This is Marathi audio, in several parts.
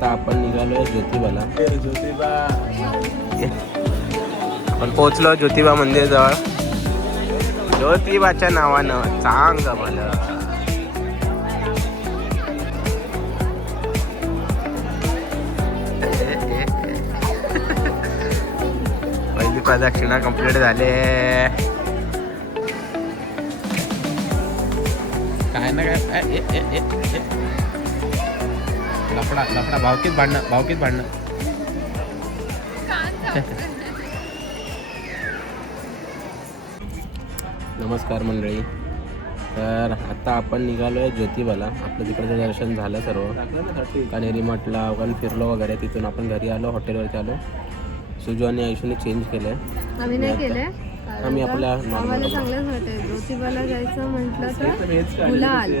आता आपण निघालोय ज्योतिबाला. ज्योतिबा आपण पोहोचलो ज्योतिबा मंदिर जवळ. ज्योतिबाच्या नावानं चांग भलं. पहिली प्रदक्षिणा कंप्लीट झाले. काय ना काय लफडा लफडा भावकीत भांडणं. नमस्कार मंडळी. तर आता आपण निघालोय ज्योतिबाला. आपलं तिकडचं दर्शन झालं सर्व. कनेरी मठला वगैरे फिरलो वगैरे. तिथून आपण घरी आलो, हॉटेलवरती आलो. सुजू आणि आयुषने चेंज केलंय. आम्ही नाही केलंय. आम्ही आपल्या आम्हाला चांगलंच वाटतंय. ज्योतिबाला जायचं म्हटलं तर गुलाल.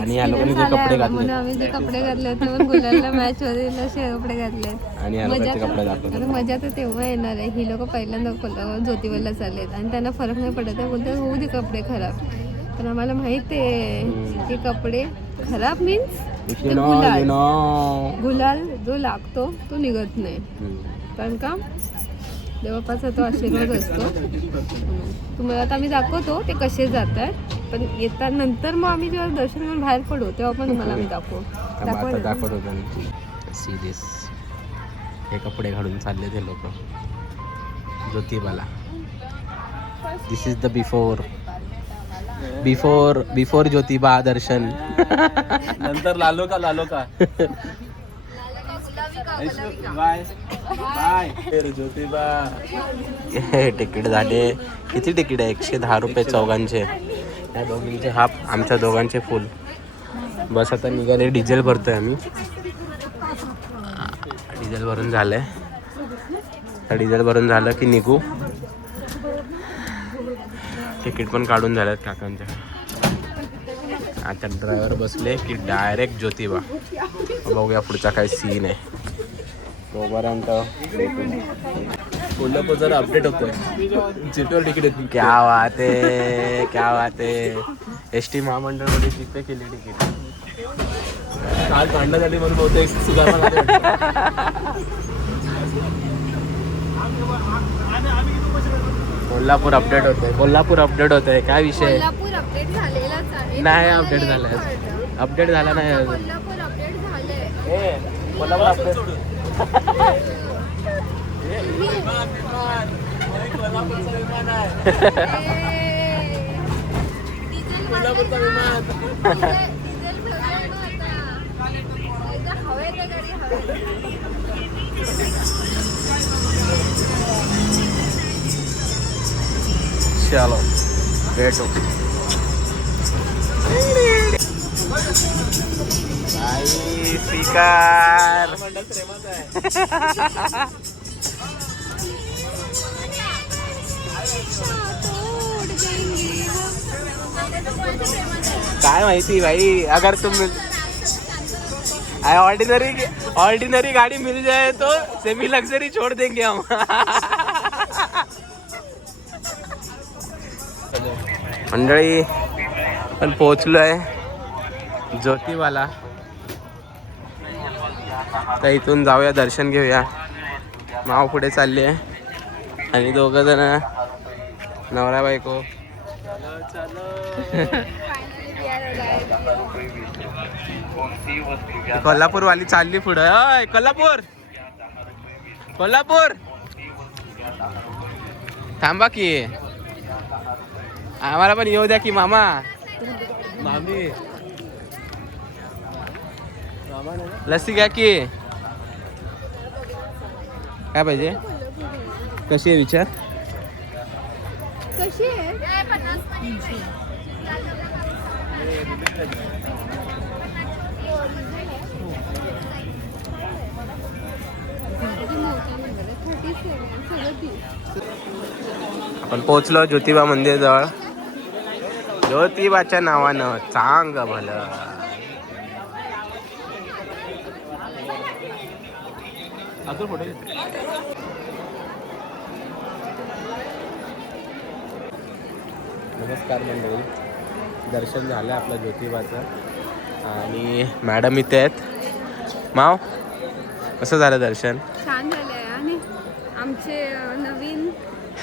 आणि या लोकांनी जे कपडे घातले, आम्ही जे कपडे घातले ते गुलालला मॅच मध्ये असे कपडे घातले. आणि या लोकांचे कपडे दाखवले. आता मजा तर तेव्हा येणार आहे. ही लोक पहिल्यांदा ज्योतिबाला चाललेत आणि त्यांना फरक नाही पडत आहे. बोलतात होऊ दे कपडे खराब. पण आम्हाला माहित आहे की कपडे खराब मीन्स गुलाल जो लागतो तो निघत नाही. कारण का देवबापाचा तो आशीर्वाद असतो. तुम्हाला आता आम्ही दाखवतो ते कसे जातात. पण नंतर मग आम्ही जेव्हा दर्शन करून बाहेर पडू तेव्हा पण तुम्हाला आम्ही दाखवत होतो. सिरियस हे कपडे घालून चालले ते लोक ज्योतिबाला. दिस इज द बिफोर ज्योतिबा दर्शन. नंतर लालो का बाय ज्योतिबा. तिकीट झाले. किती तिकीट आहे? 110 रुपये चौघांचे. या दोघींचे हाफ, आमच्या दोघांचे फुल. बस आता निघाले. डिझेल भरतोय आम्ही. डिझेल भरून झालंय. तर डिझेल भरून झालं की निघू. तिकीट पण काढून झाल्यात काकांच्या. आता ड्रायव्हर बसले की डायरेक्ट ज्योतिबा. बघूया पुढचा काय सीन आहे. तोपर्यंत कोल्हापूर जरा अपडेट होतोय. सीटवर तिकीट येते. क्या बात आहे. एस टी महामंडळमध्ये तिथे केली तिकीट. काल काढण्यासाठी म्हणून बहुतेक सुधारणा. कोल्हापूर अपडेट होतोय. काय विषय अपडेट झालेलाच आहे. नाही? अपडेट झालाय. अपडेट झाला नाही अजून. कोल्हापूर अपडेट झालंय. कोल्हापूर अपडेट. कोल्हापूरचा विमान आहे. कोल्हापूरचा विमान. चलो भेटू. स्पीकर मंडळ प्रेमात आहे. काय माहिती भाई. अगर तुम ऑर्डिनरी गाड़ी मिल जाए तो सेमी लग्जरी छोड़ देंगे हम. मंडळी पण पोहोचलोय ज्योतिबाला. तर इथून जाऊया, दर्शन घेऊया. माव पुढे चालली आहे आणि दोघं जण नवरा बायको. कोल्हापूर वाली चालली पुढे. कोल्हापूर थांबा की. आम्हाला पण येऊ द्या की मामा. मामी लस्सी घ्या की. काय पाहिजे? कशी आहे विचार. कशी आहे? आपण पोहोचलो ज्योतिबा मंदिर जवळ. ज्योतिबाच्या नावानं चांग भलं. नमस्कार मंडळी. दर्शन झालं आपलं ज्योतिबाचं आणि मॅडम इथे आहेत. माव कसं झालं दर्शन? छान झालंय आणि आमचे नवीन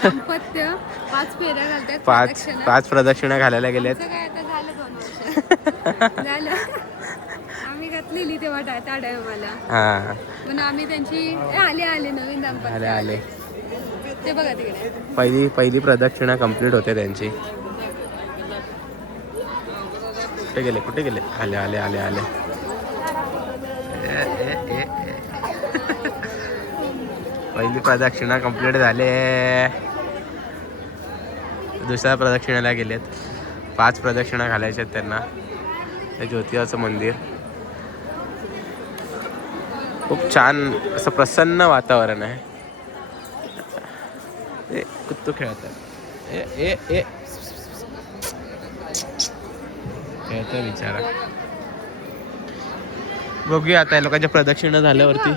दाम्पत्य 5 फेऱ्या घालतात प्रदक्षिणा. 5 प्रदक्षिणा घालायला गेलेत. आमचं काय आता झालं 2 वर्ष झालं. आम्ही घातलेली तेव्हा त्या टायमाला हा म्हणून आम्ही त्यांची आले नवीन दाम्पत्य आले ते बघा तिकडे. पहिली प्रदक्षिणा कंप्लीट होते त्यांची. कुठे गेले आले पहिली प्रदक्षिणा कंप्लीट झाले. दुसऱ्या प्रदक्षिणाला गेलेत. 5 प्रदक्षिणा घालायच्या आहेत त्यांना. हे ज्योतिबाचं मंदिर खूप छान असं प्रसन्न वातावरण आहे. कुत्तू खेळतात. खेळतोय बिचारा. बघूया आता या लोकांच्या प्रदक्षिणा झाल्यावरती.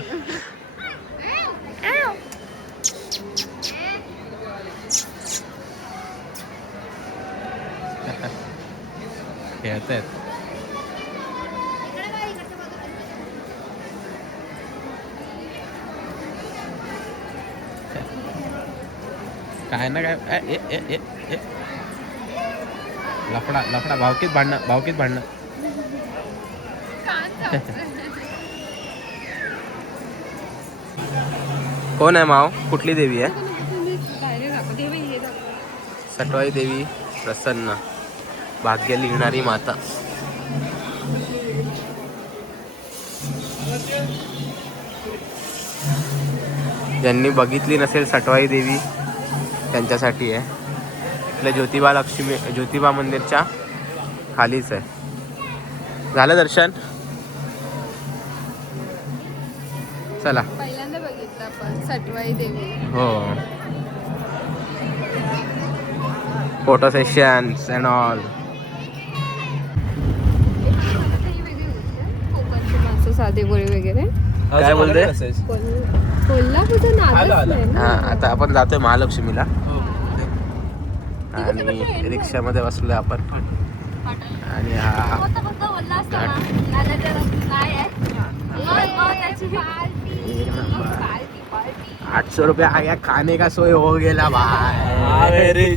खेळतायत. काय ना काय लफडा भावकीत भांडणं. कोण आहे माव? कुठली देवी आहे? सटवाई देवी प्रसन्न, भाग्य लिहिणारी माता. ज्यांनी बघितली नसेल सटवाई देवी त्यांच्यासाठी आहे. आपल्या ज्योतिबा मंदिरच्या खालीच आहे. झालं दर्शन? चला. पहिल्यांदा बघितलं आपण सटवाई देवी. हो. Photo sessions and all. कोकणची माणसं साधे गोळे वगैरे. काय बोलते? कोल्हापूरचं नादच नाही ना. हा आता आपण जातोय महालक्ष्मीला आणि रिक्षामध्ये बसलोय आपण. आणि हा 800 रुपये आया खाने का सोय हो गेला भाई.